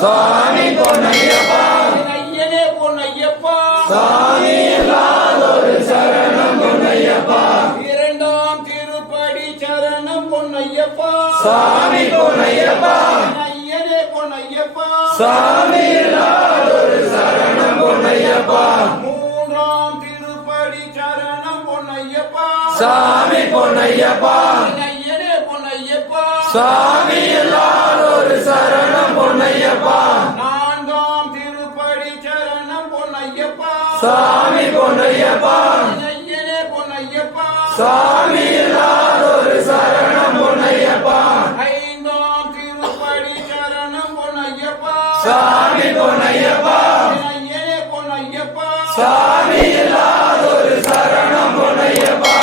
சாமி பொன்னையப்பா ஐயனே பொன்னையப்பா சாமி இல்லாதொரு சரணம் பொன்னையப்பா இரண்டாம் திருப்படி சரணம் பொன்னையப்பா சாமி பொன்னையப்பா ஐயனே பொன்னையப்பா சாமி இல்லாதொரு சரணம் பொன்னையப்பா மூன்றாம் திருப்படி சரணம் பொன்னையப்பா சாமி பொன்னையப்பா ஐயனே பொன்னையப்பா சாமி இல்லாதொரு சரணம் பொன்னையப்பா நான்காம் திருப்படி சரணம் பொன்னையப்பா சாமி பொன்னையப்பா ஐயனே பொன்னையப்பா சாமி இல்லாதொரு சரணம் பொன்னையப்பா ஐந்தாம் திருப்படி சரணம் பொன்னையப்பா சாமி பொன்னையப்பா ஐயனே பொன்னையப்பா சாமி இல்லாதொரு சரணம் பொன்னையப்பா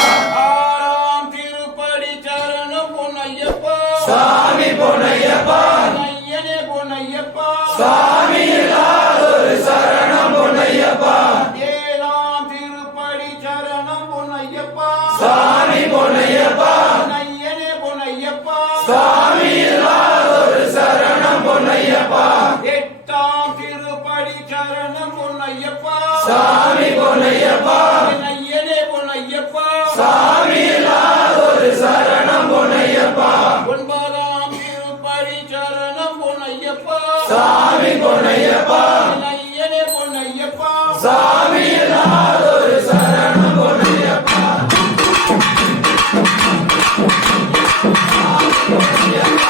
ஆறாம் திருப்படி சரணம் பொன்னையப்பா சாமி பொன்னையப்பா ஐயனே பொன்னையப்பா சாமி இல்லாதொரு சரணம் பொன்னையப்பா ஏழாம் திருப்படி சரணம் பொன்னையப்பா சாமி பொன்னையப்பா ஐயனே பொன்னையப்பா சாமி இல்லாதொரு சரணம் பொன்னையப்பா எட்டாம் திருப்படி சரணம் பொன்னையப்பா சாமி பொன்னையப்பா ஐயனே பொன்னையப்பா சாமி இல்லாதொரு சரணம் பொன்னையப்பா ஒன்பதாம் திருப்படி சரணம் பொன்னையப்பா சாமி பொன்னையப்பா ஐயனே பொன்னையப்பா சாமி இல்லாதொரு சரணம் பொன்னையப்பா ஐயனே